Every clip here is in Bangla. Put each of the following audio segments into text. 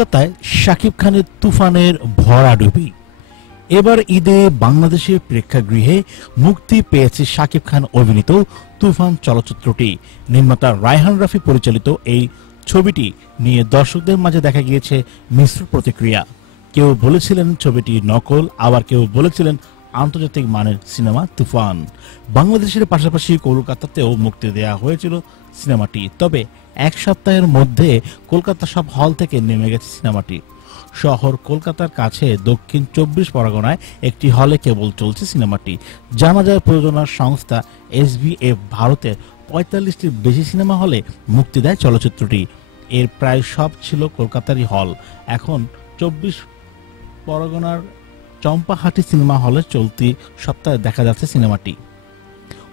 কলকাতায় শাকিব খানের তুফানের ভরাডুবি। এবার ঈদে বাংলাদেশের প্রেক্ষাগৃহে মুক্তি পেয়েছে শাকিব খান অভিনীত তুফান চলচ্চিত্রটি। নির্মাতা রায়হান রাফি পরিচালিত এই ছবিটি নিয়ে দর্শকদের মাঝে দেখা গিয়েছে মিশ্র প্রতিক্রিয়া। কেউ বলেছিলেন ছবিটি নকল, আবার কেউ বলেছিলেন আন্তর্জাতিক মানের সিনেমা তুফান। বাংলাদেশের পাশাপাশি কলকাতাতেও মুক্তি দেওয়া হয়েছিল সিনেমাটি, তবে এক সপ্তাহের মধ্যে কলকাতা সব হল থেকে নেমে গেছে সিনেমাটি। শহর কলকাতার কাছে দক্ষিণ 24 পরগনায় একটি হলে কেবল চলছে সিনেমাটি। জানা যায় প্রযোজনা সংস্থা SBF ভারতের 45টির বেশি সিনেমা হলে মুক্তি দেয় চলচ্চিত্রটি। এর প্রায় সব ছিল কলকাতারই হল। এখন 24 পরগনার চম্পাহাটি সিনেমা হলে চলতি সপ্তাহে দেখা যাচ্ছে সিনেমাটি।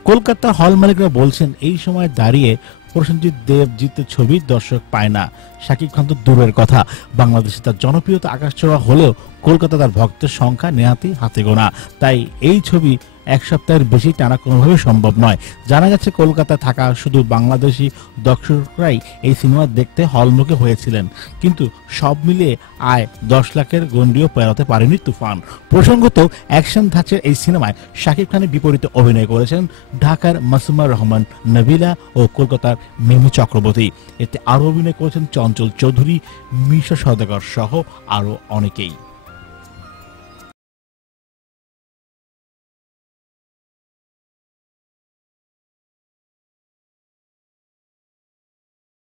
কলকাতা হল মালিকরা বলছেন, এই সময় দাঁড়িয়ে প্রসেনজিৎ দেবজিতের ছবি দর্শক পায় না। শাকিব খান তো দূরের কথা, বাংলাদেশে তার জনপ্রিয়তা আকাশছোঁয়া হলেও কলকাতা তার ভক্তের সংখ্যা নেহাতি হাতে গোনা। তাই এই ছবি এক সপ্তাহের বেশি টানা কোনোভাবে সম্ভব নয়। জানা গেছে কলকাতায় থাকা শুধু বাংলাদেশি দর্শকরাই এই সিনেমা দেখতে হলমুখে হয়েছিলেন, কিন্তু সব মিলিয়ে আয় 10 লাখের গণ্ডিও পেরোতে পারেনি তুফান। প্রসঙ্গত, অ্যাকশন ধাঁচের এই সিনেমায় শাকিব খানের বিপরীতে অভিনয় করেছেন ঢাকার মাসুমা রহমান নবিলা ও কলকাতার মিমি চক্রবর্তী। এতে আরও অভিনয় করেছেন চঞ্চল চৌধুরী, মিশা সওদাগর সহ আরও অনেকেই।